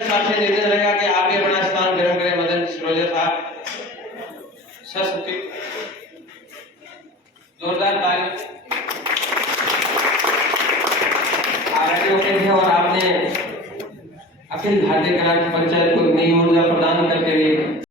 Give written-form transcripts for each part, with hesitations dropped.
से निर्देश रहेगा कि आगे अपना स्थान ग्रहण करें। मदन सरोजा साहब सशक्ति जोरदार ताली। आगे ओके थे और आपने अखिल भारतीय ग्राम पंचायत को नई ऊर्जा प्रदान करते हुए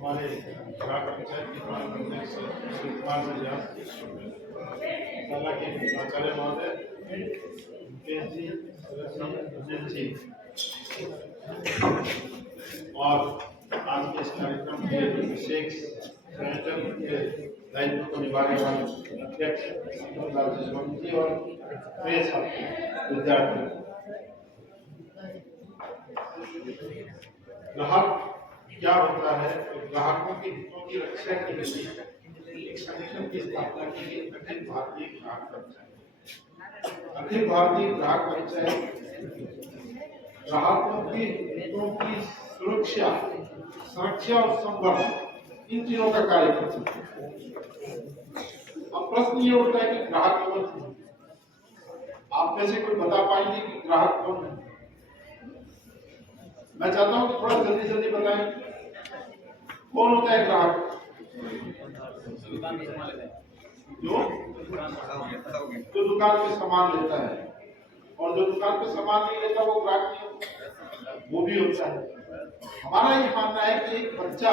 हमारे ग्राम पंचायत के अध्यक्ष श्री कुमार के आचार्य महोदय मुकेश जी और आज के इस कार्यक्रम के विशेष संयोजन के दायित्व को निभाने वाले अध्यक्ष जी और प्रेस विद्यार्थी। ग्राहक क्या होता है? ग्राहकों के हितों की रक्षा के लिए एक संगठन की स्थापना की गई, अखिल भारतीय ग्राहक पंचायत। अखिल भारतीय ग्राहक पंचायत ग्राहकों के हितों की सुरक्षा और संवर्धन इन तीनों का कार्य करती है। अब प्रश्न ये उठता है कि ग्राहक कौन है? आप में से कोई बता पाएंगे कि ग्राहक कौन है? मैं चाहता हूं कि थोड़ा जल्दी बताएं, कौन होता है ग्राहक? जो दुकान पे सामान लेता है, और जो दुकान पे सामान नहीं लेता वो ग्राहक नहीं होता, वो भी होता है। हमारा ये मानना है कि एक बच्चा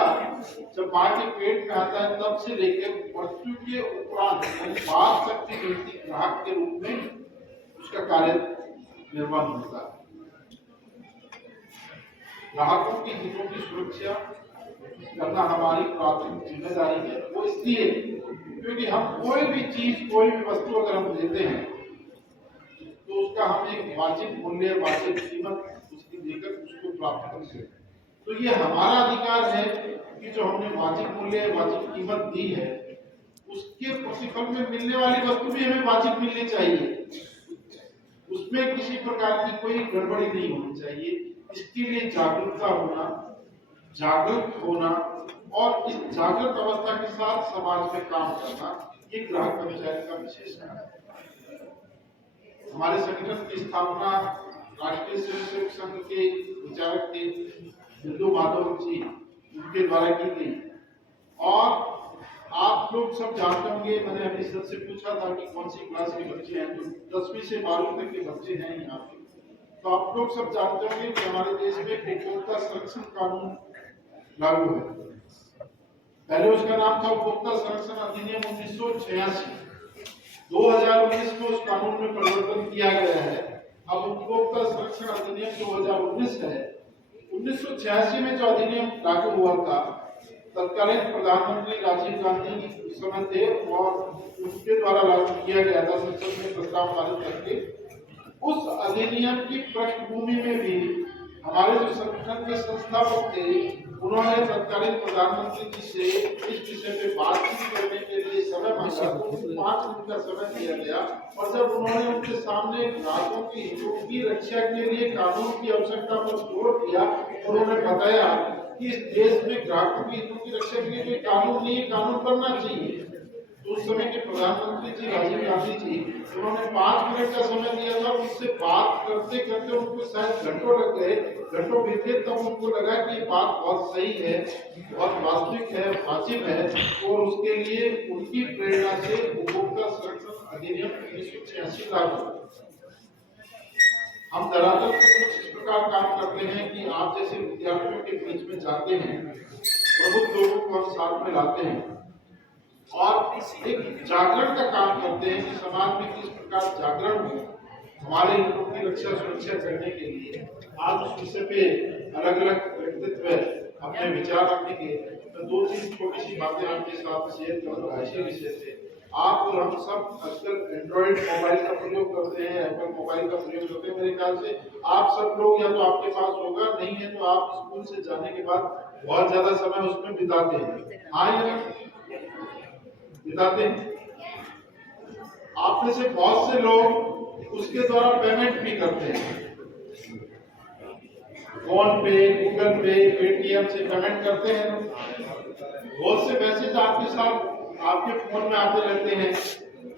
जब मां के पेट में आता है तब से लेकर मृत्यु के उपरांत बाद तक की व्यक्ति ग्राहक के रूप में उसका कार्य निर्वहन होता है। ग्राहकों के हितों की सुरक्षा करना हमारी प्राथमिक जिम्मेदारी है। वो इसलिए क्योंकि हम कोई भी चीज, कोई भी वस्तु अगर हम लेते हैं तो उसका हम एक वाजिब मूल्य, वाजिब कीमत उसकी देकर उसको प्राप्त करते हैं। तो ये हमारा अधिकार है कि जो हमने वाजिब मूल्य, वाजिब कीमत दी है उसके प्रतिफल में मिलने वाली वस्तु भी हमें वाजिब मिलनी चाहिए। उसमें किसी प्रकार की कोई गड़बड़ी नहीं होनी चाहिए। इसके लिए जागरूकता होना, जागरूक होना और इस जागृत अवस्था के साथ समाज में काम करना, ये ग्राहक पंचायत का विशेष कार्य है। हमारे संगठन की स्थापना राष्ट्रीय स्वयंसेवक संघ के विचारक थे बिंदु माधव जी, उनके द्वारा की गई। और आप लोग सब जानते होंगे, मैंने अभी सर से पूछा था कि कौन सी क्लास के बच्चे हैं, तो 10वीं से 12वीं तक के बच्चे हैं यहाँ पे। तो आप लोग सब जानते होंगे कि हमारे देश में उपभोक्ता संरक्षण कानून लागू है। पहले उसका नाम था उपभोक्ता संरक्षण अधिनियम 1986। 2019 में उस कानून में परिवर्तन किया गया है। अब उपभोक्ता संरक्षण अधिनियम 2019 है। 1986 में जो अधिनियम लागू हुआ था, तत्कालीन प्रधानमंत्री राजीव गांधी उस समय थे और उनके द्वारा लागू किया गया था, संसद में प्रस्ताव पारित करके। उस अधिनियम की पृष्ठभूमि में भी हमारे जो संगठन के संस्थापक थे, उन्होंने तत्कालीन प्रधानमंत्री जी से इस विषय पे बातचीत करने के लिए समय मांगा। 5 मिनट का समय दिया गया और जब उन्होंने उनके सामने ग्राहकों की हितों की रक्षा के लिए कानून की आवश्यकता पर जोर दिया, उन्होंने बताया कि इस देश में ग्राहकों की हितों की रक्षा के लिए कोई कानून नहीं, कानून बनना चाहिए। तो उस समय के प्रधानमंत्री जी राजीव गांधी जी, उन्होंने 5 मिनट का समय दिया था। उससे बात करते करते उनको शायद घंटों लग गए, घंटों बीते, तब उनको लगा कि ये बात बहुत सही है, बहुत वास्तविक है, वाजिब है, और उसके लिए उनकी प्रेरणा से उपभोक्ता संरक्षण अधिनियम 1986 लागू हुआ। हम धरातल पर कुछ इस प्रकार काम करते हैं कि आप जैसे विद्यार्थियों के बीच में जाते हैं, प्रबुद्ध लोगों को हम साथ में लाते हैं और एक जागरण का काम करते हैं कि समाज में किस प्रकार जागरण हो हमारे हितों की रक्षा सुरक्षा करने के लिए। आज उस विषय पे अलग अलग व्यक्तित्व अपने विचार रखेंगे। तो 2-3 छोटी सी बातें आपके साथ शेयर करूंगा इसी विषय से। आप और हम सब आजकल एंड्रॉइड मोबाइल का प्रयोग करते हैं, एप्पल मोबाइल का प्रयोग करते हैं। मेरे ख्याल से आप सब लोग, या तो आपके पास होगा, नहीं है तो आप स्कूल से जाने के बाद बहुत ज्यादा समय उसमें बिताते हैं। हाँ या बिताते हैं? आप में से बहुत से लोग उसके द्वारा पेमेंट भी करते हैं। फोन पे, गूगल पे, पेटीएम से पेमेंट करते हैं। बहुत से मैसेज आपके साथ आपके फोन में आते रहते हैं,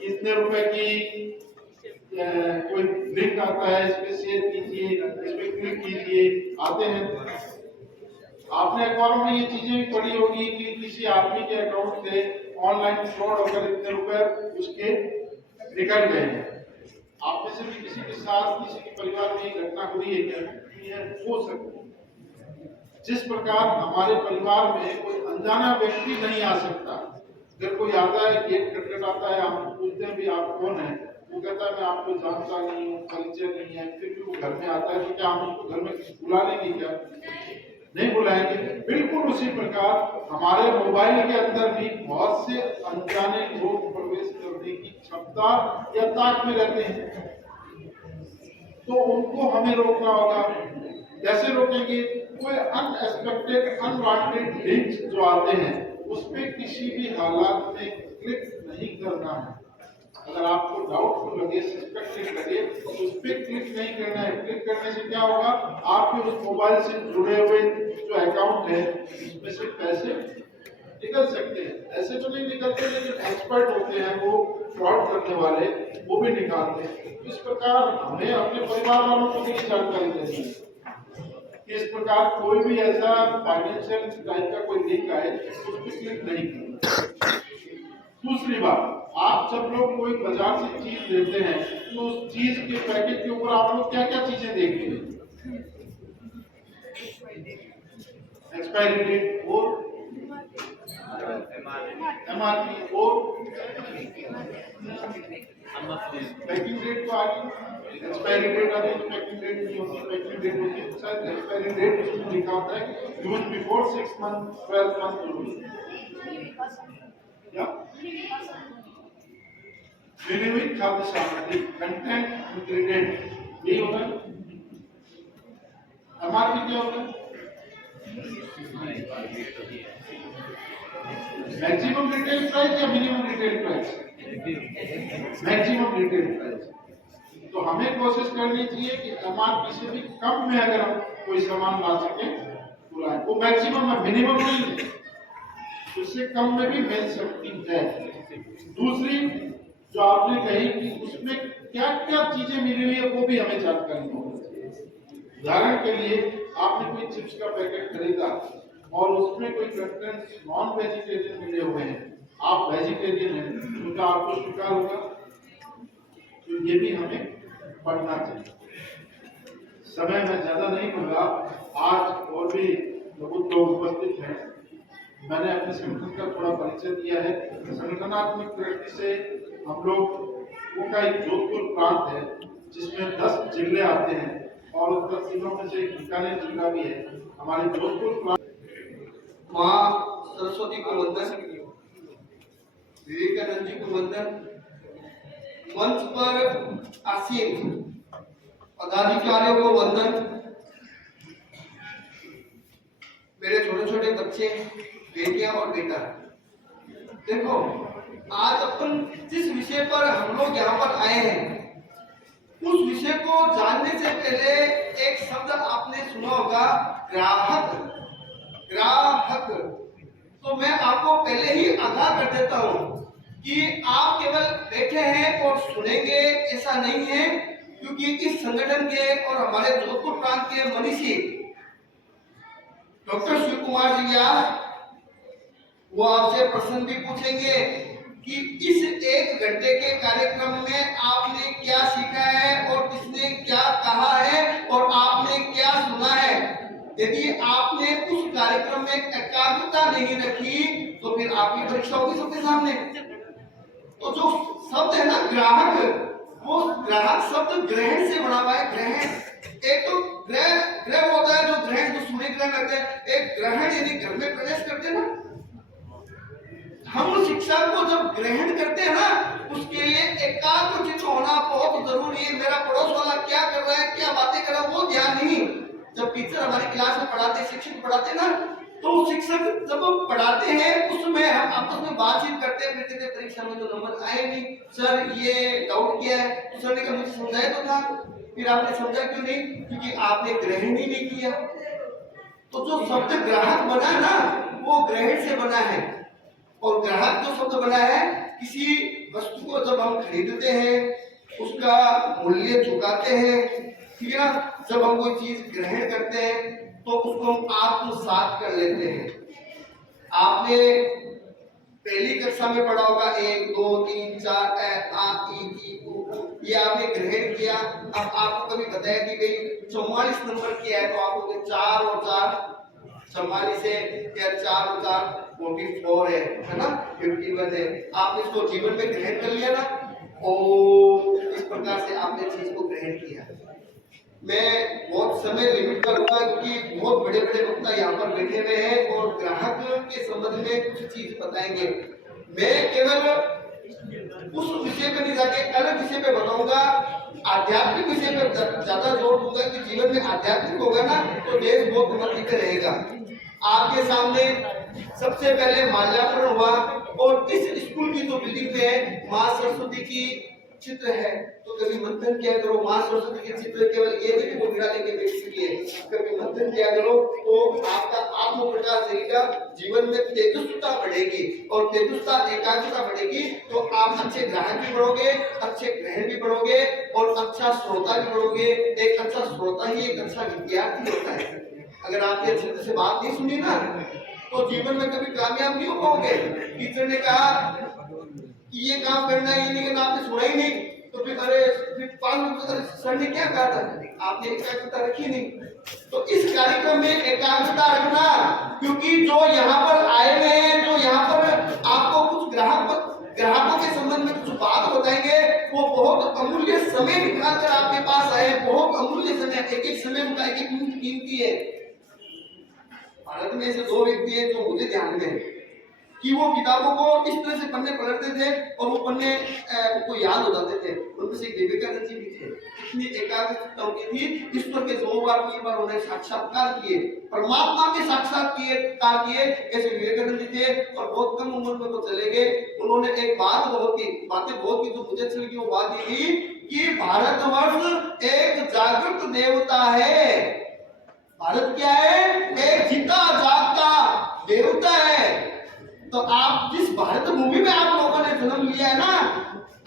इतने रुपए की कोई लिंक आता है, इस पे शेयर कीजिए, इस पे क्लिक कीजिए, आते हैं। आपने अखबारों में ये चीजें भी पढ़ी होगी कि किसी आदमी के अकाउंट से ऑनलाइन फ्रॉड होकर इतने रुपए उसके निकल गए हैं। आप में से भी किसी के साथ, किसी के परिवार में ये घटना हुई है क्या? हो सकती है। जिस प्रकार हमारे परिवार में कोई अनजाना व्यक्ति नहीं आ सकता। अगर कोई आता है, गेट खटखटाता है, हम पूछते हैं भी आप कौन है, वो कहता है मैं आपको जानता नहीं हूँ, परिचय नहीं है, फिर भी वो घर में आता है, तो क्या हम उसको घर में बुला लेंगे? क्या नहीं बुलाएंगे? बिल्कुल उसी प्रकार हमारे मोबाइल के अंदर भी बहुत से अनजाने लोग प्रवेश करने की क्षमता या ताक में रहते हैं। तो उनको हमें रोकना होगा। कैसे रोकेंगे? कोई अनएक्सपेक्टेड, अनवांटेड लिंक्स जो आते हैं, उस पर किसी भी हालात में क्लिक नहीं करना है। अगर आपको डाउटफुल लगे, सस्पेक्टेड लगे, तो उस पर क्लिक नहीं करना है। क्लिक करने से क्या होगा? आपके उस मोबाइल से जुड़े हुए जो अकाउंट है, उसमें से पैसे निकल सकते हैं। ऐसे तो नहीं निकलते, लेकिन एक्सपर्ट होते हैं वो फ्रॉड करने वाले, वो भी निकालते हैं। इस प्रकार हमें अपने परिवार वालों को भी जानकारी देनी है। इस प्रकार कोई भी ऐसा फाइनेंशियल टाइप का कोई लिंक आए, उस पर क्लिक नहीं करना। दूसरी बात, आप जब लोग कोई बाजार से चीज लेते हैं, तो उस चीज के पैकेट के ऊपर आप लोग क्या क्या चीजें देखते हैं? एक्सपायरी डेट और एमआरपी और पैकिंग डेट तो आगे, एक्सपायरी डेट आती है तो पैकिंग डेट नहीं होती, पैकिंग डेट होती है। शायद एक्सपायरी डेट उसमें लिखा होता है यूज बिफोर 6 मंथ, 12 मंथ। या मिली हुई खाद्य सामग्री, कंटेंट इंग्रेडिएंट, यही होता है। एमआरपी क्या होता है? मैक्सिमम रिटेल प्राइस या minimum retail price? Maximum retail price. तो हमें कोशिश करनी चाहिए कि एमआरपी से भी कम में अगर हम कोई सामान ला सके तो लाएं। वो मैक्सिमम है, मिनिमम नहीं है, उससे कम में भी मिल सकती है। दूसरी जो आपने कही कि उसमें क्या क्या चीजें मिली हुई है, वो भी हमें जानकारी होनी चाहिए। उदाहरण के लिए आपने कोई चिप्स का पैकेट खरीदा और उसमें कोई कंटेंट्स नॉन वेजिटेरियन मिले हुए हैं, आप वेजिटेरियन हैं, तो क्या आपको स्वीकार होगा? तो ये भी हमें पढ़ना चाहिए। समय में ज्यादा नहीं लूंगा। आज और भी बहुत लोग उपस्थित हैं। मैंने अपने संगठन का थोड़ा परिचय दिया है। संगठनात्मक दृष्टि से हम लोग का एक जोधपुर प्रांत है जिसमें 10 जिले आते हैं और उन 10 जिलों में से बीकानेर जिला भी है। हमारे जोधपुर प्रांत माँ सरस्वती को वंदन, विवेकानंद जी को वंदन, मंच पर आसीन पदाधिकारियों को वंदन, मेरे छोटे छोटे बच्चे, बेटियां और बेटा। देखो, आज अपन जिस विषय पर हम लोग यहाँ पर आए हैं उस विषय को जानने से पहले एक शब्द आपने सुना होगा, ग्राहक। ग्राहक तो मैं आपको पहले ही आगाह कर देता हूँ कि आप केवल बैठे हैं और सुनेंगे ऐसा नहीं है, क्योंकि इस संगठन के और हमारे जोधपुर प्रांत के मनीषी डॉक्टर शिव कुमार जी वो आपसे प्रश्न भी पूछेंगे कि इस 1 घंटे के कार्यक्रम में आपने क्या सीखा है और किसने क्या कहा है और आपने क्या सुना है। यदि आपने उस कार्यक्रम में एकाग्रता नहीं रखी तो फिर आपकी परीक्षा होगी सबके सामने। तो जो शब्द है ना ग्राहक, वो ग्राहक शब्द ग्रहण से बना हुआ है। ग्रहण, एक तो ग्रह होता है जो ग्रहण, जो सूर्य ग्रहण लगता है, एक ग्रहण यानी घर में प्रवेश करते हैं ना। हम शिक्षा को जब ग्रहण करते हैं ना, उसके लिए एकाग्रचित्त होना बहुत जरूरी है। मेरा पड़ोस वाला क्या कर रहा है, क्या बातें कर रहा है, वो ध्यान नहीं। जब टीचर हमारी क्लास में पढ़ाते, शिक्षक पढ़ाते ना, तो शिक्षक जब पढ़ाते हैं उसमें हम आपस में बातचीत करते हैं, फिर कहते परीक्षा में तो नंबर आए नहीं, सर ये डाउट किया है। तो सर ने कहा मुझे समझाया तो था, फिर आपने समझा क्यों नहीं? क्योंकि आपने ग्रहण ही नहीं किया। तो जो शब्द ग्राहक बना ना, वो ग्रहण से बना है। और ग्राहक जो शब्द बना है, किसी वस्तु को जब हम खरीदते हैं, उसका मूल्य चुकाते हैं, ठीक है ना, जब हम कोई चीज ग्रहण करते हैं तो उसको हम आत्मसात कर लेते हैं। आपने पहली कक्षा में पढ़ा होगा 1 2 3 4 आ ई उ ये आपने ग्रहण किया। अब आपको कभी बताया कि भाई 44 नंबर किया है तो आपको 4 और 4 44 है या 4 और 4 44 है ना, 51 है। आप इसको जीवन में ग्रहण कर लिया ना, और इस प्रकार से आपने चीज को ग्रहण किया। मैं बहुत समय लिमिट करूंगा क्योंकि बहुत बड़े बड़े वक्ता यहाँ पर बैठे हुए हैं और ग्राहक के संबंध में कुछ चीज बताएंगे। मैं केवल उस विषय पे नहीं जाके अलग विषय पे बताऊंगा, आध्यात्मिक विषय पे ज्यादा जोर दूंगा कि जीवन में आध्यात्मिक होगा ना तो देश बहुत उन्नति पे रहेगा। आपके सामने सबसे पहले माल्यार्पण हुआ और इस स्कूल की जो बिल्डिंग में माँ सरस्वती की चित्र है, तो कभी मंथन किया करो। माँ सरस्वती के चित्र केवल ये नहीं वो गिरा लेके बेच सकी है, कभी मंथन किया करो तो आपका आत्म प्रकाश रहेगा, जीवन में तेजस्विता बढ़ेगी और तेजस्विता एकाग्रता बढ़ेगी तो आप अच्छे ग्राहक भी बढ़ोगे, अच्छे ग्रहण भी बढ़ोगे और अच्छा श्रोता भी बढ़ोगे। एक अच्छा श्रोता ही एक अच्छा विद्यार्थी होता है। अगर आपने अच्छे से बात नहीं सुनी ना तो जीवन में कभी कामयाब नहीं हो पाओगे। टीचर ने कहा कि ये काम करना है, ये नहीं करना, आपने सुना ही नहीं तो फिर फिर 5 मिनट सर ने क्या कहा था, आपने एकाग्रता रखी नहीं। तो इस कार्यक्रम में एकाग्रता रखना, क्योंकि जो यहाँ पर आए हुए हैं, जो यहाँ पर आपको कुछ ग्राहकों के संबंध में कुछ बात बताएंगे, वो बहुत अमूल्य समय निकाल कर आपके पास आए। बहुत अमूल्य समय, एक समय उनका एक मिनट कीमती है। भारत में ऐसे 2 व्यक्ति हैं जो मुझे ध्यान में है कि वो किताबों को इस तरह से पन्ने पलटते थे और वो पन्ने उनको याद हो जाते थे। उनमें से विवेकानंद जी भी थे। इतनी एकाग्रता उनकी थी, ईश्वर के 2 बार 3 बार उन्हें साक्षात्कार किए, परमात्मा के साक्षात्कार किए, ऐसे विवेकानंद जी थे। और बहुत कम उम्र में वो चले गए। उन्होंने एक बातें बहुत की जो मुझे अच्छी लगी। वो बात ये थी कि भारतवर्ष एक जागृत देवता है। भारत क्या है? एक जीता जागता देवता है। तो आप जिस भारत भूमि में आप लोगों ने जन्म लिया है ना,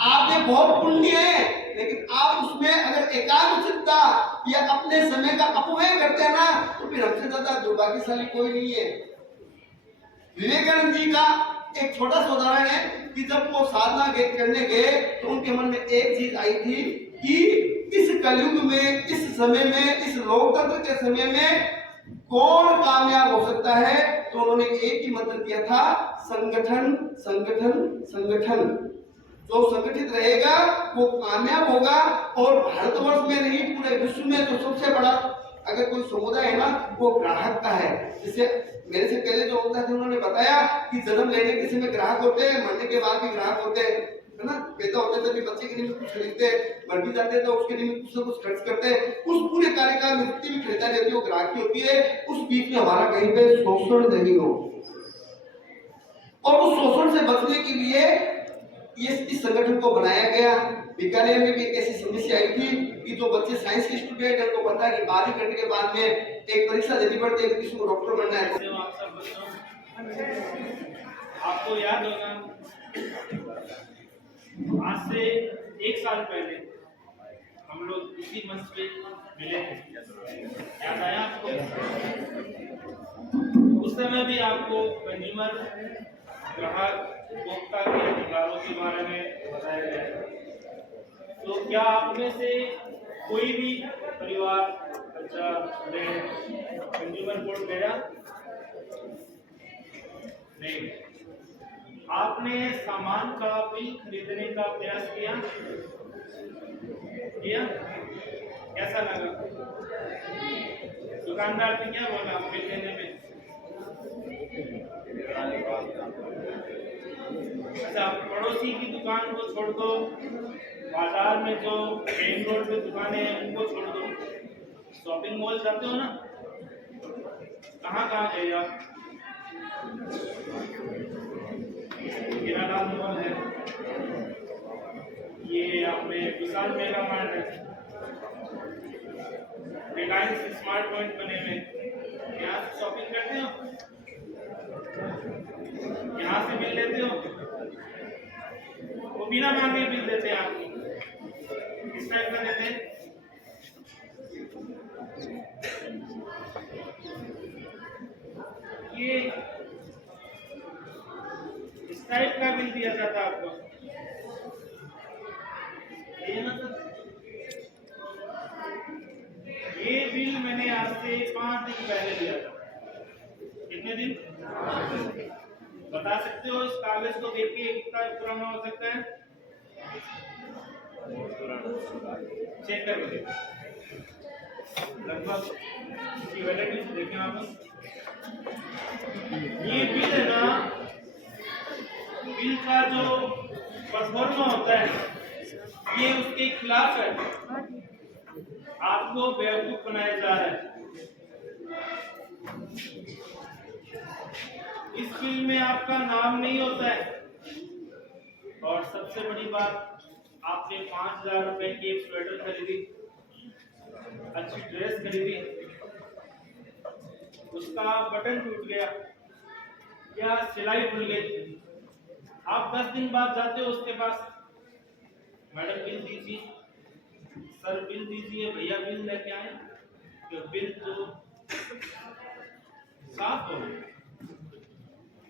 आपने बहुत पुण्य है, लेकिन आप उसमें अगर एकाग्रचित्ता या अपने समय का अपव्यय करते हैं ना तो फिर हमसे ज्यादा दुर्भाग्यशाली कोई नहीं है। विवेकानंद जी का एक छोटा सा उदाहरण है कि जब वो साधना करने गए तो उनके मन में एक चीज आई थी कि इस कलयुग में, इस समय में, इस लोकतंत्र के समय में कौन कामयाब हो सकता है, तो उन्होंने एक ही मंत्र दिया था, संगठन संगठन संगठन। जो संगठित रहेगा वो कामयाब होगा। और भारतवर्ष में नहीं, पूरे विश्व में तो सबसे बड़ा अगर कोई समुदाय है ना, वो ग्राहक का है। जैसे मेरे से पहले जो होता थे उन्होंने बताया कि जन्म लेने के समय ग्राहक होते हैं, मरने के बाद भी ग्राहक होते हैं, है ना। पैदा होते थे बच्चे के लिए कुछ खरीदते हैं, मर भी जाते तो उसके लिए कुछ ना कुछ खर्च करते हैं। उस पूरे कार्यकाल में जितनी भी खरीदारी होती है वो ग्राहक की होती है। उस बीच में हमारा कहीं पे शोषण नहीं हो, और उस शोषण से बचने के लिए इस संगठन को बनाया गया। बीकानेर में भी एक ऐसी समस्या आई थी कि जो बच्चे साइंस के स्टूडेंट हैं उनको पता है कि 12वीं करने के बाद में एक परीक्षा देनी पड़ती है कि किसी को डॉक्टर बनना है। तो आप सब बच्चों, आपको याद होगा आज से 1 साल पहले हम लोग इसी मंच पे मिले थे, याद आया आपको? उस समय भी आपको कंज्यूमर, ग्राहक, उपभोक्ता के अधिकारों के बारे में बताया गया। तो क्या आप में से कोई भी परिवार, बच्चा, स्टूडेंट कंज्यूमर कोर्ट गया? नहीं। आपने सामान का बिल खरीदने का प्रयास किया? कैसा लगा? दुकानदार ने क्या बोला बिल देने में? अच्छा, पड़ोसी की दुकान को छोड़ दो, बाजार में जो मेन रोड पे दुकानें हैं उनको छोड़ दो, शॉपिंग मॉल जाते हो ना, कहाँ कहाँ गए आप? हीरालाल मॉल है, ये आपने विशाल मेगा मार्ट है, रिलायंस स्मार्ट पॉइंट बने हुए, यहाँ से शॉपिंग करते हो, यहाँ से बिल लेते हो, वो बिना मांगे बिल देते हैं आपको, किस टाइप का देते हैं? ये इस टाइप का बिल दिया जाता है आपको, ये मतलब ये बिल मैंने आज से 5 दिन पहले दिया था। कितने दिन? बता सकते हो इस कागज को देख के कितना पुराना हो सकता है? चेक कर लीजिए, लगभग इसकी वैलिडिटी देखें आप। ये बिल है ना, बिल का जो परफॉर्मा होता है ये उसके खिलाफ है, आपको बेवकूफ बनाया जा रहा है। इस बिल में आपका नाम नहीं होता है, और सबसे बड़ी बात, आपने 5000 रुपए की एक स्वेटर खरीदी, अच्छी ड्रेस खरीदी, उसका बटन टूट गया या सिलाई भूल गई, आप 10 दिन बाद जाते हो उसके पास, मैडम बिल दीजिए, सर बिल दीजिए, भैया बिल लेके आए, तो बिल तो साफ हो।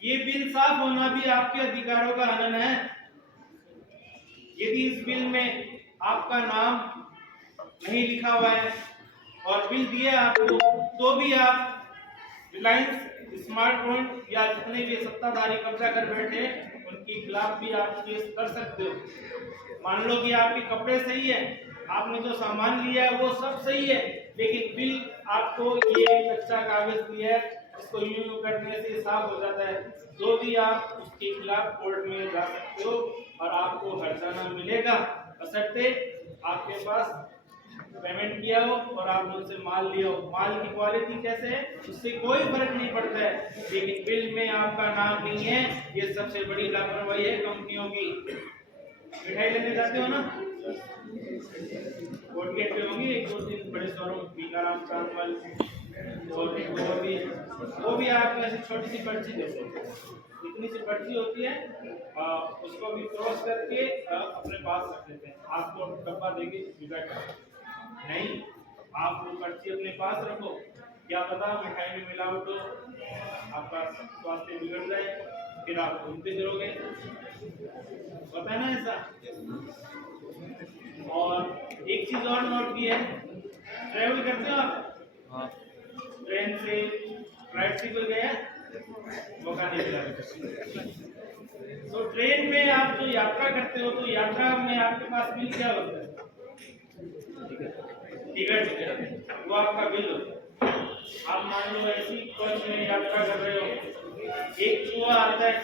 ये बिल साफ होना भी आपके अधिकारों का हनन है। यदि इस बिल में आपका नाम नहीं लिखा हुआ है और बिल दिए आपको, तो भी आप रिलायंस स्मार्ट पॉइंट या जितने भी सत्ताधारी कब्जा कर बैठे उनके खिलाफ भी आप केस कर सकते हो। मान लो कि आपके कपड़े सही है, आपने जो सामान लिया है वो सब सही है, लेकिन बिल आपको ये कच्चा कागज दिया है, इसको यूं करने से साफ हो जाता है, तो भी आप उसके खिलाफ कोर्ट में जा सकते हो और आपको हर्जाना मिलेगा, बशर्ते आपके पास पेमेंट किया हो और आप उनसे माल लिया हो। माल की क्वालिटी कैसे है उससे कोई फर्क नहीं पड़ता है, लेकिन बिल में आपका नाम नहीं है, ये सबसे बड़ी लापरवाही है कंपनियों की। मिठाई लेने जाते हो ना, कोर्ट गेट पे होंगे 1-2 दिन बड़े शोरूम, बीकाराम, चांदमल, और वो भी आप ऐसी छोटी सी पर्ची देते हैं, इतनी सी पर्ची होती है, उसको भी क्रॉस करके अपने पास रख लेते हैं, आपको डब्बा देके विदा नहीं, आप वो पर्ची अपने पास रखो, क्या पता मिठाई में मिलावट हो, आपका स्वास्थ्य बिगड़ जाए, फिर आप घूमते फिरोगे, पता है ना ऐसा। और एक चीज और नोट की है, ट्रेवल करते हो आप ट्रेन से, फ्लाइट से कोई गया मौका नहीं मिला। तो ट्रेन में आप जो यात्रा करते हो तो यात्रा में आपके पास बिल क्या होता है? टिकट, वो आपका बिल होता है। आप मान लो ऐसी कोच में यात्रा कर रहे हो, एक चूहा आता है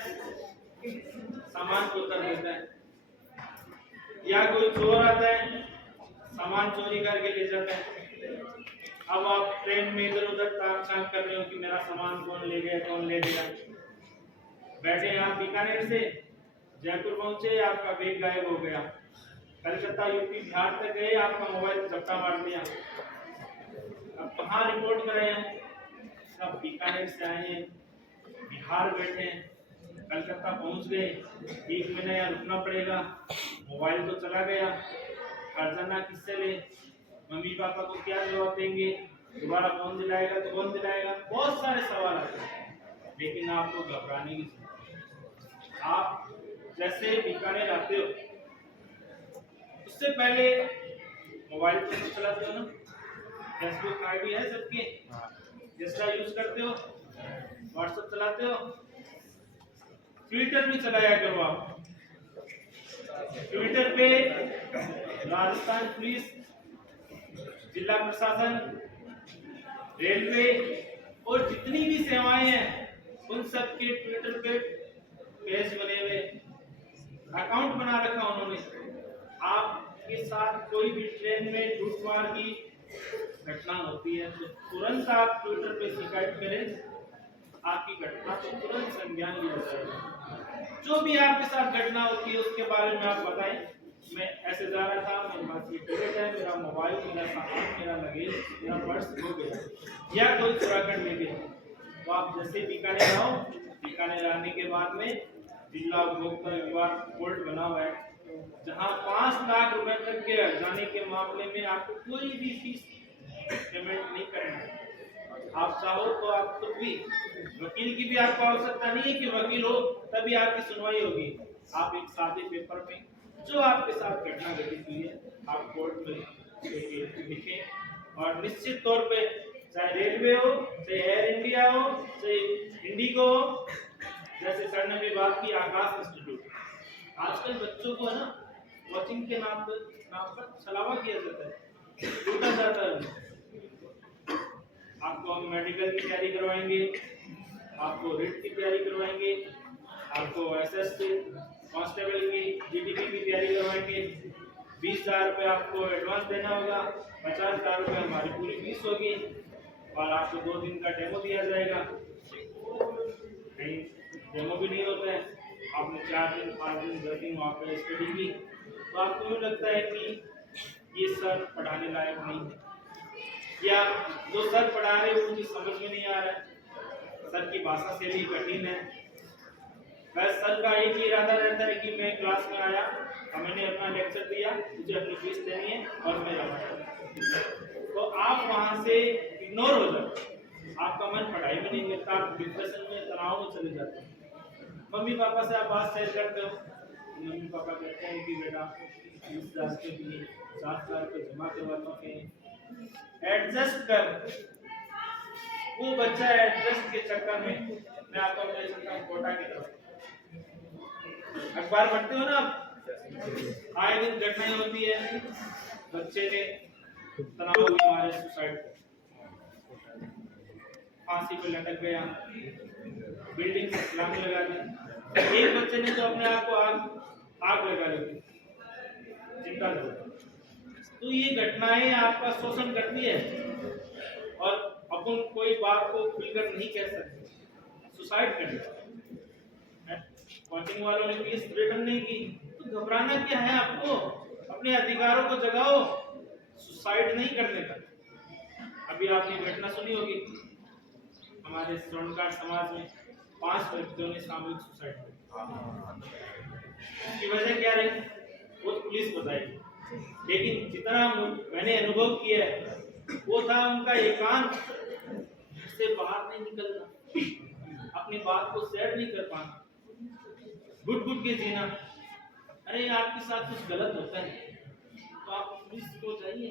सामान को उतर देता है, या कोई चोर आता है सामान चोरी करके ले जाता है। अब आप ट्रेन में इधर उधर ताक कर रहे हो कि मेरा सामान कौन ले गया, कौन ले गया। बैठे आप बीकानेर से जयपुर पहुंचे, आपका बैग गायब हो गया। कलकत्ता यूपी बिहार तक गए, आपका मोबाइल झपटा मार दिया। अब कहाँ रिपोर्ट करें हम? सब बीकानेर से आए हैं, बिहार बैठे हैं, कलकत्ता पहुंच गए, 1 महीना यहाँ रुकना पड़ेगा, मोबाइल तो चला गया, खजाना किससे ले, मम्मी पापा को क्या जवाब देंगे, दोबारा कौन दिलाएगा तो कौन दिलाएगा, बहुत सारे सवाल आते हैं। लेकिन आपको घबराने की जरूरत। आप जैसे बीकानेर आते हो उससे पहले मोबाइल तो चलाते हो ना, फेसबुक आईडी है सबके, इंस्टा यूज करते हो, व्हाट्सएप चलाते हो, ट्विटर भी चलाया करो आप। ट्विटर पे राजस्थान पुलिस, जिला प्रशासन, रेलवे और जितनी भी सेवाएं हैं उन सब के ट्विटर पे पेज बने हुए, अकाउंट बना रखा उन्होंने। आपके साथ कोई भी ट्रेन में लूटमार की घटना होती है तो तुरंत आप ट्विटर पे शिकायत करें, आपकी घटना तो तुरंत संज्ञान लिया जाएगा। जो भी आपके साथ घटना होती है उसके बारे में आप बताएं, मैं ऐसे जा रहा था, मेरे पास ये टिकट है, मेरा मोबाइल, मेरा सामान, मेरा लगेज, मेरा पर्स हो गया, या कोई चुरा कर ले गया। तो आप जैसे बीकानेर आओ, बीकानेर आने के बाद में जिला उपभोक्ता विभाग कोर्ट बना हुआ है, जहाँ 5 लाख रुपए तक के हर्जाने के मामले में आपको कोई भी फीस पेमेंट नहीं करना है। आप चाहो तो आप खुद भी, वकील की भी आपको आवश्यकता नहीं है कि वकील हो तभी आपकी सुनवाई होगी। आप एक सादे पेपर में जो आपके साथ घटना घटित हुई है आप कोर्ट में लिखें, और निश्चित तौर पे चाहे रेलवे हो, चाहे एयर इंडिया हो, चाहे इंडिगो हो, जैसे सर ने भी बात की आकाश इंस्टीट्यूट, आजकल बच्चों को है ना कोचिंग के नाम पर छलावा किया जाता है, लूटा जाता है। आपको हम मेडिकल की तैयारी करवाएंगे, आपको रिट की तैयारी करवाएंगे, आपको एसएससी कांस्टेबल की जीडीपी की तैयारी करवाएंगे। 20,000 रुपये आपको एडवांस देना होगा, 50,000 रुपये हमारी पूरी फीस होगी, और आपको 2 दिन का डेमो दिया जाएगा। नहीं डेमो भी नहीं होता है, आपने 4 दिन 5 दिन 10 दिन वहाँ पे स्टडी की, तो आपको यूँ लगता है कि ये सर पढ़ाने लायक नहीं है, या जो सर पढ़ा रहे हैं मुझे समझ में नहीं आ रहा है, सर की भाषा शैली कठिन है। बस सर का एक ही इरादा रहता है कि मैं क्लास में आया, मैंने अपना लेक्चर दिया, मुझे अपनी फीस देनी है और मैं जाऊँगा। तो आप वहाँ से इग्नोर हो जाते, आपका मन पढ़ाई में नहीं लगता, आप डिप्रेशन में, तनाव में चले जाते हैं। मम्मी पापा से आप बात शेयर करते हो, मम्मी पापा कहते हैं कि बेटा 20,000 के लिए 7,000 रुपये जमा करवाता है, एडजस्ट कर। वो बच्चा एडजस्ट के चक्कर में, मैं आपको ले सकता हूँ कोटा की तरफ, अखबार पढ़ते हो ना आप, आए दिन घटनाएं होती है, बच्चे ने तनाव के मारे सुसाइड कर, फांसी पे लटक गया, बिल्डिंग से छलांग लगा दी। एक बच्चे ने तो अपने आप को आग लगा ली, जिंदा जला। तो ये घटनाएं आपका शोषण करती है, और अपन कोई बात को खुलकर नहीं कह सकते, सुसाइड कर लिया। कोचिंग वालों ने फीस रिटर्न नहीं की, तो घबराना क्या है आपको, अपने अधिकारों को जगाओ, सुसाइड नहीं करने का। अभी आपने घटना सुनी होगी, हमारे स्वर्णकार समाज में 5 व्यक्तियों ने सामूहिक सुसाइड किया। इसकी वजह क्या रही वो पुलिस बताएगी, लेकिन जितना मैंने अनुभव किया है वो था उनका एकांत, घर से बाहर नहीं निकलना, अपनी बात को शेयर नहीं कर पाना, घुट घुट के जीना। अरे आपके साथ कुछ गलत होता है तो आप पुलिस को जाइए।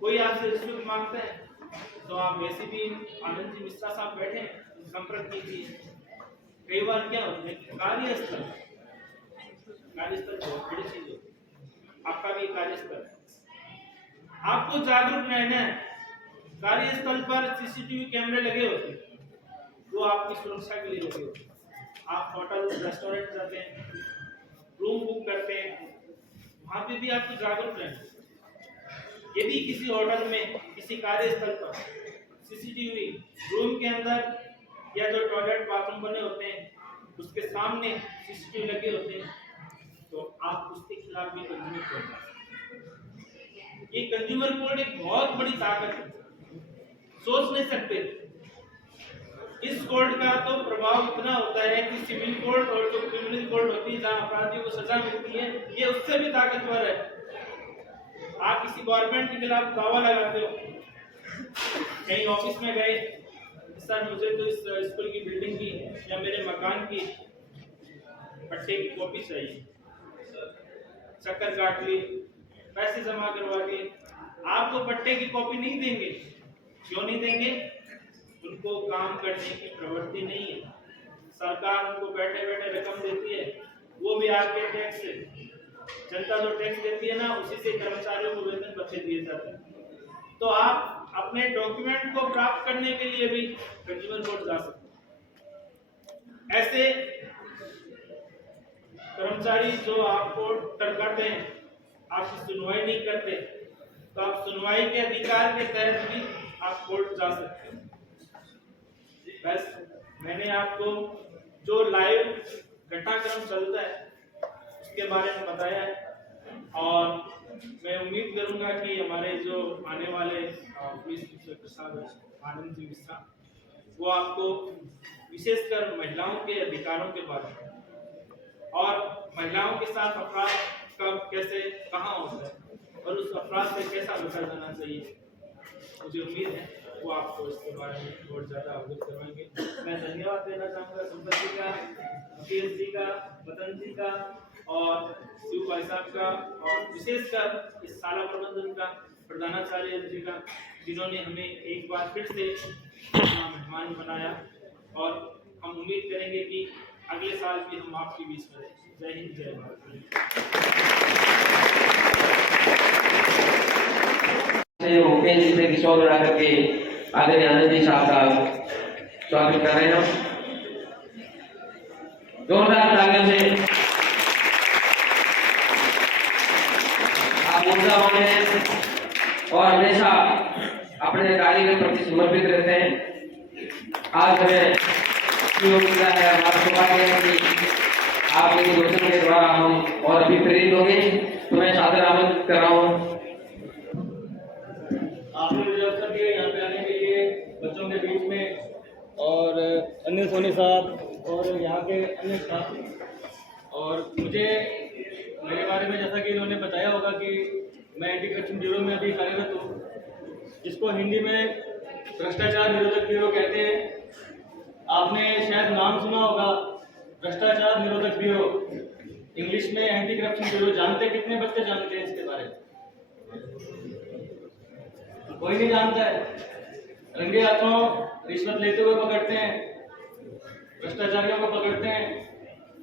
कोई आपसे रिश्वत मांगता है तो आप वैसे भी आनंद जी मिश्रा साहब बैठे हैं, संपर्क कीजिए। कई बार क्या होता है, कार्यस्थल बहुत बड़ी चीज होती है। आपका भी कार्यस्थल है, आपको जागरूक रहना है। कार्यस्थल पर सीसीटीवी कैमरे लगे होते हैं, वो आपकी सुरक्षा के लिए लगे होते हैं। आप होटल रेस्टोरेंट जाते हैं, रूम बुक करते हैं, वहां पे भी आपको जागरूक रहना है। यदि किसी होटल में, किसी कार्यस्थल पर सीसीटीवी रूम के अंदर या जो टॉयलेट बाथरूम बने होते हैं उसके सामने सीसीटीवी लगे होते हैं, तो आप उसके खिलाफ भी कंज्यूमर कोर्ट जा सकते हैं। ये कंज्यूमर कोर्ट एक बहुत बड़ी ताकत है, सोच नहीं सकते। इस कोर्ट का तो प्रभाव इतना होता है कि सिविल कोर्ट और जो क्रिमिनल कोर्ट होती है जहां अपराधियों को सजा मिलती है, ये उससे भी ताकतवर है। आप किसी गवर्नमेंट के खिलाफ दावा लगाते हो, कहीं ऑफिस में गए, सर मुझे तो इस स्कूल की बिल्डिंग की या मेरे मकान की पट्टे की कॉपी चाहिए, चक्कर काट ली, पैसे जमा करवा के आपको पट्टे की कॉपी नहीं देंगे। क्यों नहीं देंगे? उनको काम करने की प्रवृत्ति नहीं है। सरकार उनको बैठे बैठे रकम देती है, वो भी आपके टैक्स से। जनता जो टैक्स देती है ना, उसी से कर्मचारियों को वेतन भत्ते दिए जाते हैं। तो आप अपने डॉक्यूमेंट को प्राप्त करने के लिए भी कंज्यूमर कोर्ट जा सकते हैं। ऐसे कर्मचारी जो आपको टरकाते हैं, आपकी सुनवाई नहीं करते, तो आप सुनवाई के अधिकार के तहत भी आप कोर्ट जा सकते हैं। बस मैंने आपको जो लाइव घटनाक्रम चलता है उसके बारे में बताया है, और मैं उम्मीद करूंगा कि हमारे जो आने वाले पुलिस इंस्पेक्टर साहब आनंद जी मिश्रा, वो आपको विशेषकर महिलाओं के अधिकारों के बारे में और महिलाओं के साथ अपराध कब कैसे कहाँ होता है और उस अपराध से कैसा बचा जाना चाहिए, मुझे उम्मीद है वो आपको इसके बारे में और ज़्यादा अवगत करवाएंगे। मैं धन्यवाद देना चाहूँगा सुंदर जी का, मुकेश जी का, वतन जी का और शिव भाई साहब का, और विशेषकर इस शाला प्रबंधन का प्रधानाचार्य जी का, जिन्होंने हमें एक बार फिर से अपना मेहमान बनाया, और हम उम्मीद करेंगे कि अगले साल भी हम आपके बीच में रहें। जय हिंद, जय भारत। मुकेश जी से किशोर लगा करके आदरणीय आनंद जी साहब का स्वागत कर रहे हैं। जोरदार तालियों से आप ऊर्जावान हैं और हमेशा अपने कार्य के प्रति समर्पित रहते हैं। आज हमें मिला है, हमारा सौभाग्य है कि आपके घोषणा के द्वारा हम और अभी प्रेरित होंगे, तो मैं सादर आमंत्रित कर रहा हूँ। आपने मुझे अवसर दिया यहाँ पे आने के लिए बच्चों के बीच में, और अन्य सोनी साहब और यहाँ के अन्य स्टाफ, और मुझे मेरे बारे में जैसा कि इन्होंने बताया होगा कि मैं एंटी करप्शन ब्यूरो में अभी कार्यरत हूँ, जिसको हिंदी में भ्रष्टाचार निरोधक ब्यूरो कहते हैं। आपने शायद नाम सुना होगा, भ्रष्टाचार निरोधक ब्यूरो, इंग्लिश में एंटी करप्शन ब्यूरो। जानते कितने बच्चे जानते हैं इसके बारे में? कोई नहीं जानता है। रंगे हाथों रिश्वत लेते हुए पकड़ते हैं, भ्रष्टाचारियों को पकड़ते हैं।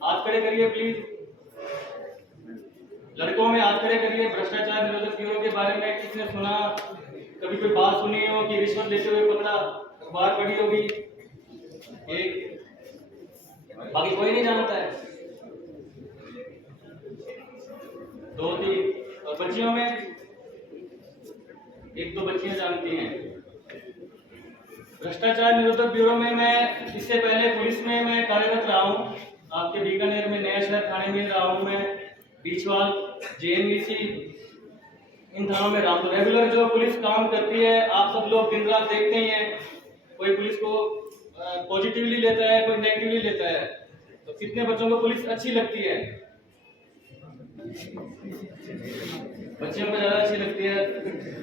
हाथ खड़े करिए प्लीज, लड़कों में हाथ खड़े करिए। भ्रष्टाचार निरोधक ब्यूरो के बारे में किसने सुना, कभी कोई बात सुनी हो कि रिश्वत लेते हुए पकड़ा, अखबार पढ़ी होगी एक, बाकी कोई नहीं जानता है। 2-3 और बच्चियों में 1-2 बच्चियां जानती हैं। भ्रष्टाचार निरोधक ब्यूरो में मैं इससे पहले पुलिस में मैं कार्यरत रहा हूँ। आपके बीकानेर में नया शहर थाने में रहा हूँ मैं, बीचवाल, JNVC, इन थानों में रहा हूँ। तो रेगुलर जो पुलिस काम करती है, आप सब लोग दिन रात देखते ही हैं। कोई पुलिस को पॉजिटिवली लेता है, कोई नेगेटिवली लेता है। तो कितने बच्चों को पुलिस अच्छी लगती है? बच्चियों को ज़्यादा अच्छी लगती है,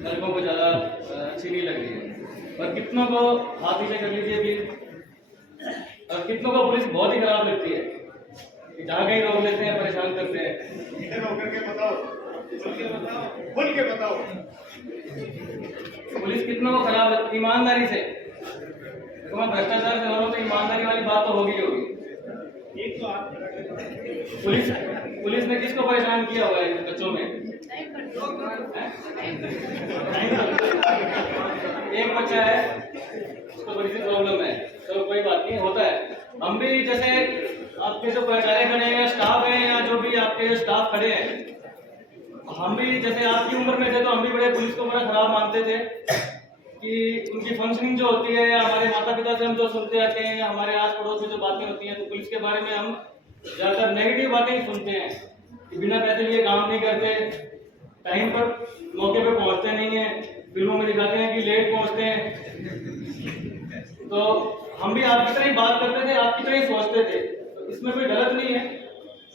लड़कों को ज़्यादा अच्छी नहीं लग रही है। और कितनों को हाथ पीछे कर लीजिए प्लीज, और कितनों को पुलिस बहुत ही खराब लगती है। जहाँ कहीं रोक लेते हैं, परेशान करते हैं। इधर होकर के बताओ, खुल के बताओ। पुलिस कितनों को खराब है, ईमानदारी से। तो मैं भ्रष्टाचार से हो तो ईमानदारी वाली बात तो होगी। एक तो आप पुलिस ने किसको परेशान किया हुआ है बच्चों में? एक बच्चा है, उसको बड़ी सी प्रॉब्लम है, तो कोई बात नहीं, होता है। हम भी जैसे आपके जो प्राचार्य खड़े हैं, स्टाफ है, या जो भी आपके स्टाफ खड़े हैं, हम भी जैसे आपकी उम्र में थे तो हम भी बड़े पुलिस को बड़ा खराब मानते थे कि उनकी फंक्शनिंग जो होती है, या हमारे माता पिता से हम जो सुनते आते हैं, या हमारे आस पड़ोस में जो बातें होती हैं, तो पुलिस के बारे में हम ज़्यादातर नेगेटिव बातें ही सुनते हैं कि बिना पैसे लिए काम नहीं करते, टाइम पर मौके पर पहुंचते नहीं है, फिल्मों में दिखाते हैं कि लेट पहुंचते हैं। तो हम भी आपकी तरह ही बात करते थे, आपकी तरह ही सोचते थे, तो इसमें कोई गलत नहीं है,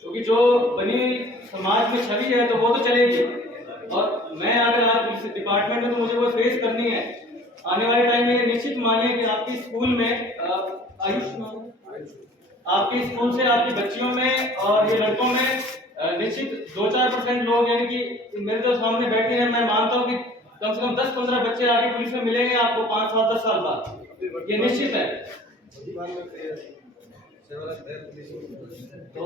क्योंकि जो बनी समाज में छवि है तो वो तो चलेगी। और मैं अगर आप इस डिपार्टमेंट में, तो मुझे वो फेस करनी है। आने वाले टाइम में निश्चित मानिए कि आपकी स्कूल में आपके स्कूल से आपकी बच्चियों में और ये लड़कों में निश्चित 2-4% लोग, यानी कि मेरे तो सामने बैठे हैं, मैं मानता हूँ कि कम से कम 10-15 बच्चे आगे पुलिस में मिलेंगे आपको 5-7-10 साल बाद, ये निश्चित है। तो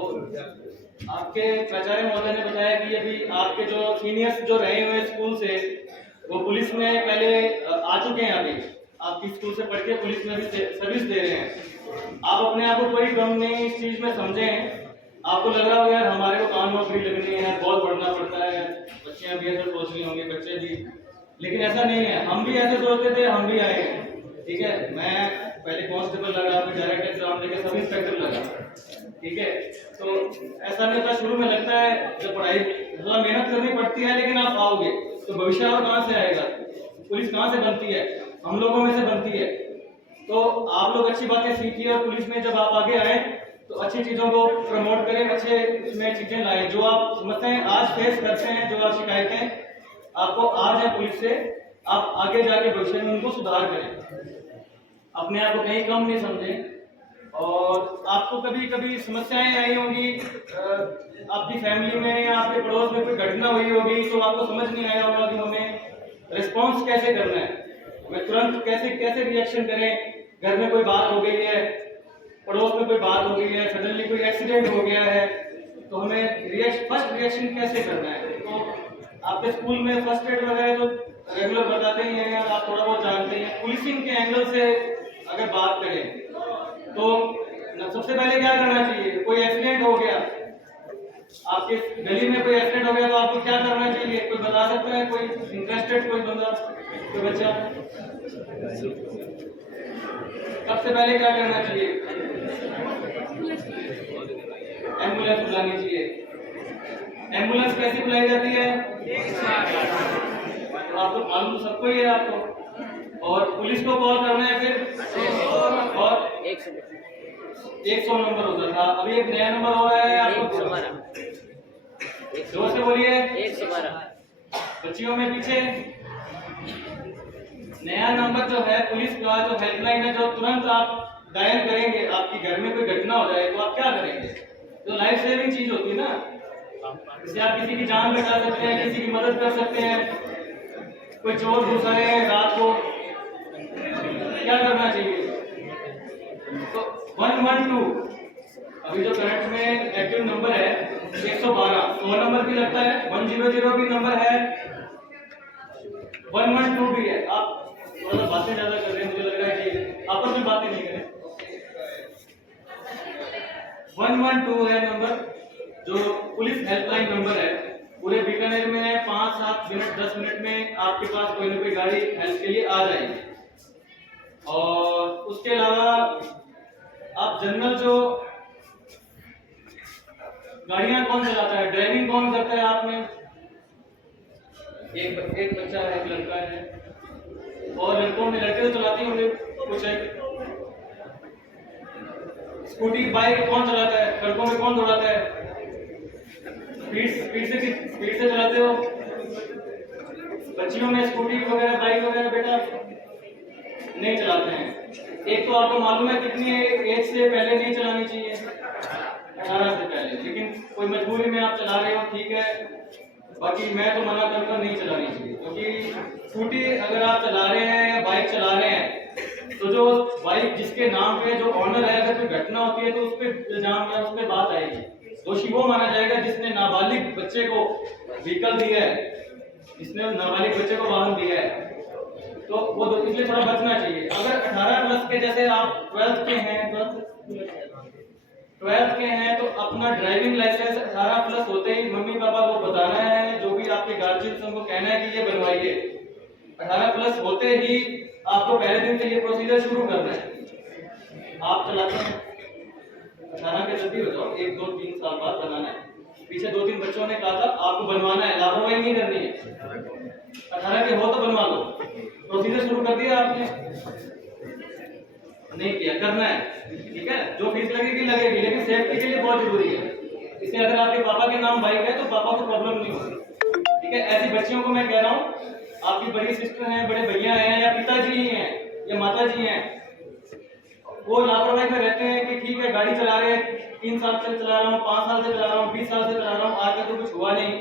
आपके प्राचार्य महोदय ने बताया कि अभी आपके जो सीनियर्स जो रहे हुए स्कूल से, वो पुलिस में पहले आ चुके हैं, अभी आपकी स्कूल से पढ़ के पुलिस में भी सर्विस दे रहे हैं। आप अपने आप को कोई कम नहीं इस चीज में समझें। आपको लग रहा होगा यार हमारे को काम नौकरी लगनी है, बहुत पढ़ना पड़ता है, बच्चियां भी ऐसा सोच रही होंगी, बच्चे भी, लेकिन ऐसा नहीं है। हम भी ऐसे सोचते थे, हम भी आए हैं, ठीक है। मैं पहले कांस्टेबल लगा, फिर डायरेक्ट एग्जाम देके सब इंस्पेक्टर लगा, ठीक है। तो ऐसा नहीं होता, शुरू में लगता है जब पढ़ाई थोड़ा मेहनत करनी पड़ती है, लेकिन आप आओगे तो भविष्य और कहाँ से आएगा? पुलिस कहाँ से बनती है? हम लोगों में से बनती है। तो आप लोग अच्छी बातें सीखिए, और पुलिस में जब आप आगे आए तो अच्छी चीजों को प्रमोट करें, अच्छे इसमें चीजें लाएं। जो आप समझते हैं आज फेस करते हैं, जो आप शिकायतें आपको आज है पुलिस से, आप आगे जाके भविष्य में उनको सुधार करें। अपने आप को कहीं कम नहीं समझें। और आपको कभी कभी समस्याएं आई होंगी, आपकी फैमिली में या आपके पड़ोस में कोई घटना हुई होगी, तो आपको समझ नहीं आया होगा कि हमें रिस्पॉन्स कैसे करना है, हमें तुरंत कैसे रिएक्शन करें। घर में कोई बात हो गई है, पड़ोस में कोई बात हो गई है, सडनली कोई एक्सीडेंट हो गया है, तो हमें फर्स्ट रिएक्शन कैसे करना है। तो आपके स्कूल में फर्स्ट एड वगैरह तो रेगुलर बताते ही हैं, आप थोड़ा बहुत जानते हैं। पुलिसिंग के एंगल से अगर बात करें तो सबसे पहले क्या करना चाहिए? कोई एक्सीडेंट हो गया, आपके गली में कोई एक्सीडेंट हो गया, तो आपको क्या करना चाहिए? कोई बता सकता है? कोई इंटरेस्टेड कोई बंदा, कोई बच्चा? सबसे पहले क्या करना चाहिए? एम्बुलेंस बुलानी चाहिए। एम्बुलेंस कैसे बुलाई जाती है? तो आपको मालूम सबको ही है आपको। और पुलिस को कॉल करना है फिर, और 100 नंबर होता था, अभी एक नया नंबर हो रहा है आपको। जोर से बोलिए। 112 बच्चियों में पीछे नया नंबर जो है पुलिस का, जो हेल्पलाइन है, जो तुरंत आप डायल करेंगे, आपकी घर में कोई घटना हो जाए तो आप क्या करेंगे? जो लाइफ सेविंग चीज होती है ना, इससे आप किसी की जान बचा सकते हैं, किसी की मदद कर सकते हैं। कोई चोर घुस रहे हैं रात को, क्या करना चाहिए? तो 112 अभी जो करंट में एक्टिव नंबर है 112, 100 नंबर भी लगता है, 100 भी नंबर है, 112 भी है। आप थोड़ा सा बातें ज्यादा कर रहे हैं, मुझे लग रहा है कि आपस में बातें नहीं करें। 112 है नंबर, जो पुलिस हेल्पलाइन नंबर है। पूरे बीकानेर में 5-7 मिनट 10 मिनट में आपके पास कोई ना कोई गाड़ी हेल्प के लिए आ जाएगी। और उसके अलावा आप जनरल जो गाड़ियां कौन चलाता है, ड्राइविंग कौन करता है आप में? एक बच्चा है, एक लड़का है, और लड़कों में लड़के तो चलाते होंगे कुछ है। स्कूटी बाइक कौन चलाता है? सड़कों में कौन दौड़ाता है? स्पीड से चलाते हो। बच्चियों में स्कूटी वगैरह बाइक वगैरह बेटा नहीं चलाते हैं। एक तो आपको मालूम है कितनी एज से पहले नहीं चलानी चाहिए? 18 से पहले। कोई मजबूरी में आप चला रहे हो ठीक है, बाकी मैं तो मना करूँगा नहीं चलानी चाहिए। क्योंकि स्कूटी अगर आप चला रहे हैं या बाइक चला रहे हैं तो जो बाइक जिसके नाम पे जो ऑनर है, अगर कोई घटना होती है तो उस पर इल्जाम या उस पर बात आएगी। दोषी वो माना जाएगा जिसने नाबालिग बच्चे को व्हीकल दिया है, जिसने नाबालिग बच्चे को वाहन दिया है, तो वो इसलिए थोड़ा बचना चाहिए। अगर 18 प्लस के, जैसे आप 12th के हैं तो अपना ड्राइविंग लाइसेंस 18 प्लस होते ही मम्मी पापा को बताना है, जो भी आपके गार्जियन उनको कहना है कि ये बनवाइए। 18 प्लस होते ही आपको पहले दिन से ये प्रोसीजर शुरू करना है। आप चलाते हैं 18 के जल्दी हो जाओ, 1 2 3 साल बाद बनाना है। पीछे 2-3 बच्चों ने कहा था आपको बनवाना है, लापरवाही नहीं करनी है। 18 के हो तो बनवा लो। प्रोसीजर शुरू कर दिया आपने, नहीं किया, करना है ठीक है। जो फीस लगेगी लगेगी, लेकिन सेफ्टी के लिए बहुत जरूरी है। इसलिए अगर आपके पापा के नाम बाइक है तो पापा को प्रॉब्लम नहीं होगी ठीक है। ऐसी बच्चियों को मैं कह रहा हूँ, आपकी बड़ी सिस्टर हैं, बड़े भैया हैं, या पिताजी ही हैं या माता जी हैं, वो लापरवाही में रहते हैं कि ठीक है गाड़ी चला रहे हैं, 3 साल से चला रहा हूँ, 5 साल से चला रहा हूँ, 20 साल से चला रहा हूँ, आज तक तो कुछ हुआ नहीं,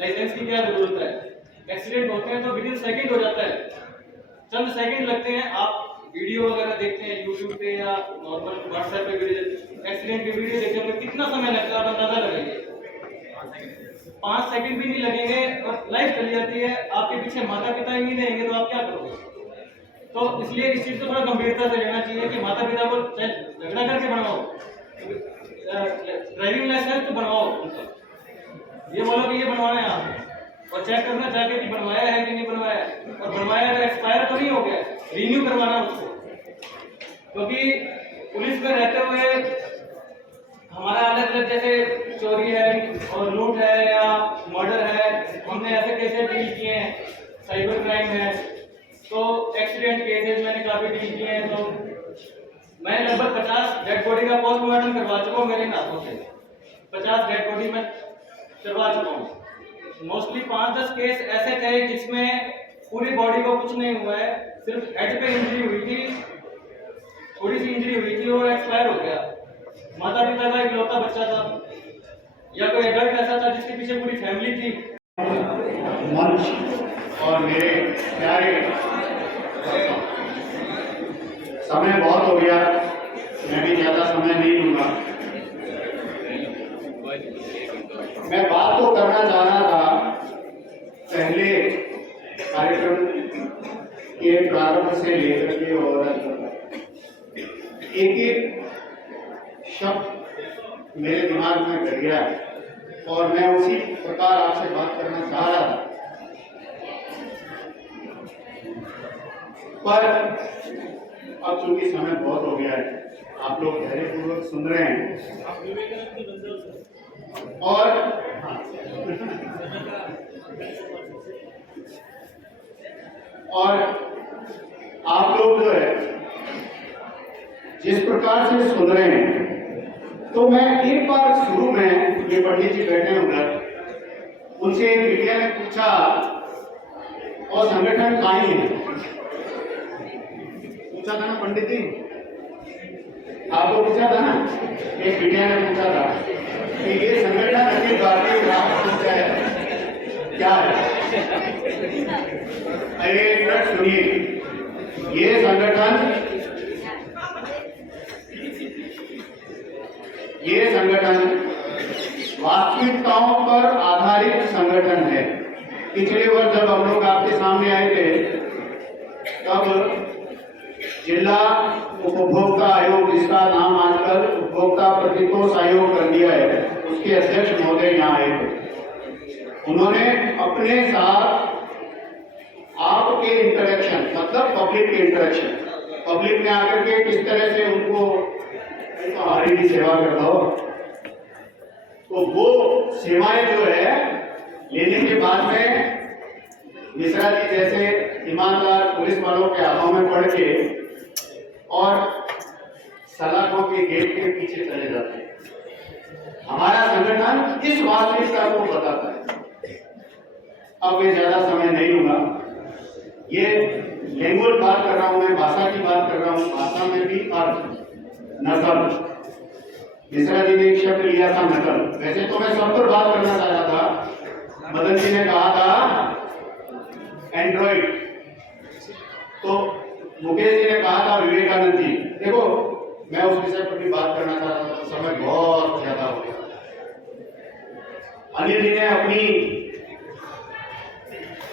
लाइसेंस की क्या जरूरत है। एक्सीडेंट होते हैं तो विदिन सेकंड हो जाता है, चंद सेकंड लगते हैं। आप वीडियो वगैरह देखते हैं यूट्यूब पे या नॉर्मल व्हाट्सएप पे वीडियो, एक्सीडेंट की वीडियो देखते होंगे, कितना समय लगता है आप अंदाजा लगाइए। 5 सेकंड भी नहीं लगेंगे और लाइफ चली जाती है। आपके पीछे माता पिता ही नहीं रहेंगे तो आप क्या करोगे। तो इसलिए इस चीज को थोड़ा गंभीरता से लेना चाहिए कि माता पिता को झगड़ा करके बनवाओ, ड्राइविंग लाइसेंस तो बनवाओ, ये बोलो कि ये बनवाना है आप, और चेक करना जाके कि बनवाया है कि नहीं बनवाया, और बनवाया अगर एक्सपायर तो नहीं हो गया, रिन्यू करवाना उसको। क्योंकि पुलिस में रहते हुए हमारा अलग अलग, जैसे चोरी है और लूट है या मर्डर है, हमने ऐसे केसेस डील किए हैं, साइबर क्राइम है, तो एक्सीडेंट केसेस मैंने काफी डील किए हैं। तो मैंने लगभग 50 डेड बॉडी का पोस्टमार्टम करवा चुका हूँ मेरे हाथों से, 50 डेड बॉडी में करवा चुका हूँ। मोस्टली 5-10 केस ऐसे थे जिसमें पूरी बॉडी को कुछ नहीं हुआ है, सिर्फ हेड पे इंजरी हुई थी, थोड़ी सी इंजरी हुई थी और एक्सपायर हो गया। माता पिता का इकलौता बच्चा था या कोई एडल्ट ऐसा था जिसके पीछे पूरी फैमिली थी। मंच और मेरे प्यारे, समय बहुत हो गया, मैं भी ज्यादा समय नहीं लूंगा। मैं बात तो करना चाह रहा था पहले कार्यक्रम के प्रारंभ से लेकर के, और एक एक शब्द मेरे दिमाग में घट गया और मैं उसी प्रकार आपसे बात करना चाह रहा था, पर अब चूंकि समय बहुत हो गया है, आप लोग धैर्यपूर्वक सुन रहे हैं और आप लोग जो है जिस प्रकार से सुन रहे हैं, तो मैं एक बार शुरू में, ये पंडित जी बैठे उधर, उनसे मीडिया ने पूछा और संगठन कहाँ है, पूछा था ना पंडित जी, आपको पूछा था ना, एक मीडिया ने पूछा था कि ये संगठन अखिल भारतीय ग्राहक संघ है क्या है। अरे एक मिनट सुनिए, ये संगठन वास्तविकताओं पर आधारित संगठन है। पिछले वर्ष जब हम लोग आपके सामने आए थे, तब जिला उपभोक्ता आयोग, जिसका नाम आजकल उपभोक्ता प्रतितोष आयोग कर दिया है, उसके अध्यक्ष महोदय यहाँ आए थे। उन्होंने अपने साथ आपके इंटरेक्शन, मतलब पब्लिक के इंटरेक्शन, पब्लिक ने आकर के किस तरह से उनको हमारी भी सेवा कर दो, तो वो सेवाएं जो है लेने के बाद में मिश्रा जी जैसे ईमानदार पुलिस वालों के हाथों में पड़ के और सलाखों के गेट के पीछे चले जाते हैं। हमारा संगठन इस वास्तविकता को बताता है। अब मैं ज्यादा समय नहीं लूंगा, ये लैंग्वेज बात कर रहा हूं, मैं भाषा की बात कर रहा हूं, भाषा में भी अर्थ, नस्ल, मिश्रा जी ने एक शब्द लिया था नकल। वैसे तो मैं सब पर बात करना चाह रहा था। मदन जी ने कहा था एंड्रॉइड, तो मुकेश जी ने कहा था विवेकानंद जी। देखो मैं उस विषय पर भी बात करना चाह रहा था, तो समय बहुत ज्यादा हो गया। अनिल जी ने अपनी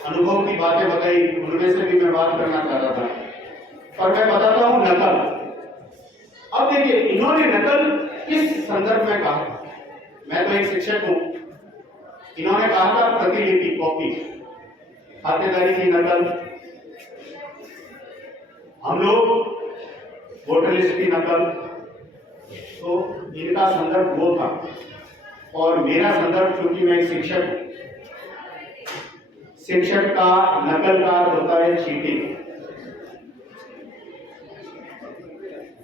अनुभव की बातें बताई, उनमें से भी मैं बात करना चाह रहा था, पर मैं बताता हूं नकल। अब देखिए इन्होंने नकल किस संदर्भ में कहा। मैं तो एक शिक्षक हूं, इन्होंने कहा था प्रतिलिपि, कॉपी, खातेदारी की नकल, हम लोग वोटर लिस्ट की नकल। तो इनका संदर्भ वो था और मेरा संदर्भ, क्योंकि मैं एक शिक्षक हूं, शिक्षक का नकल का अर्थ होता है चीटिंग,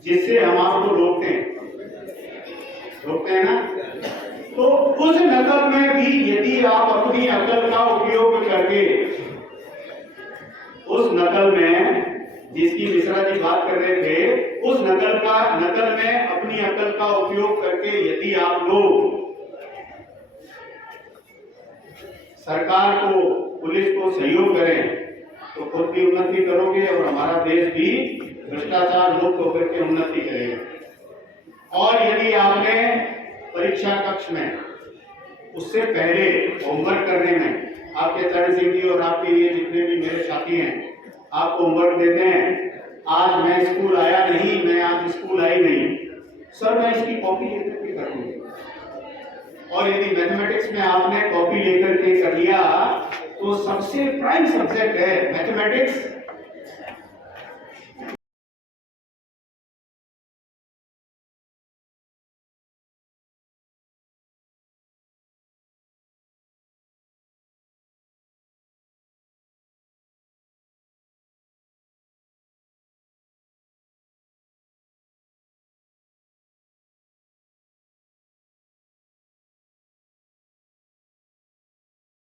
जिससे हम आपको रोकते हैं ना। तो उस नकल में भी यदि आप अपनी अकल का उपयोग करके, उस नकल में जिसकी मिश्रा जी बात कर रहे थे, उस नकल में अपनी अकल का उपयोग करके यदि आप लोग सरकार को, पुलिस को सहयोग करें तो खुद की उन्नति करोगे और हमारा देश भी भ्रष्टाचार मुक्त होकर के उन्नति करेगा। और यदि आपने परीक्षा कक्ष में उससे पहले होमवर्क करने में, आपके चरण सिंह जी और आपके लिए जितने भी मेरे साथी हैं आपको होमवर्क देते हैं, आज मैं स्कूल आया नहीं, मैं आज स्कूल आई नहीं, सर मैं इसकी कॉपी लेकर के कर लूंगी। और यदि मैथमेटिक्स में आपने कॉपी लेकर के कर लिया तो सबसे प्राइम सब्जेक्ट है मैथमेटिक्स,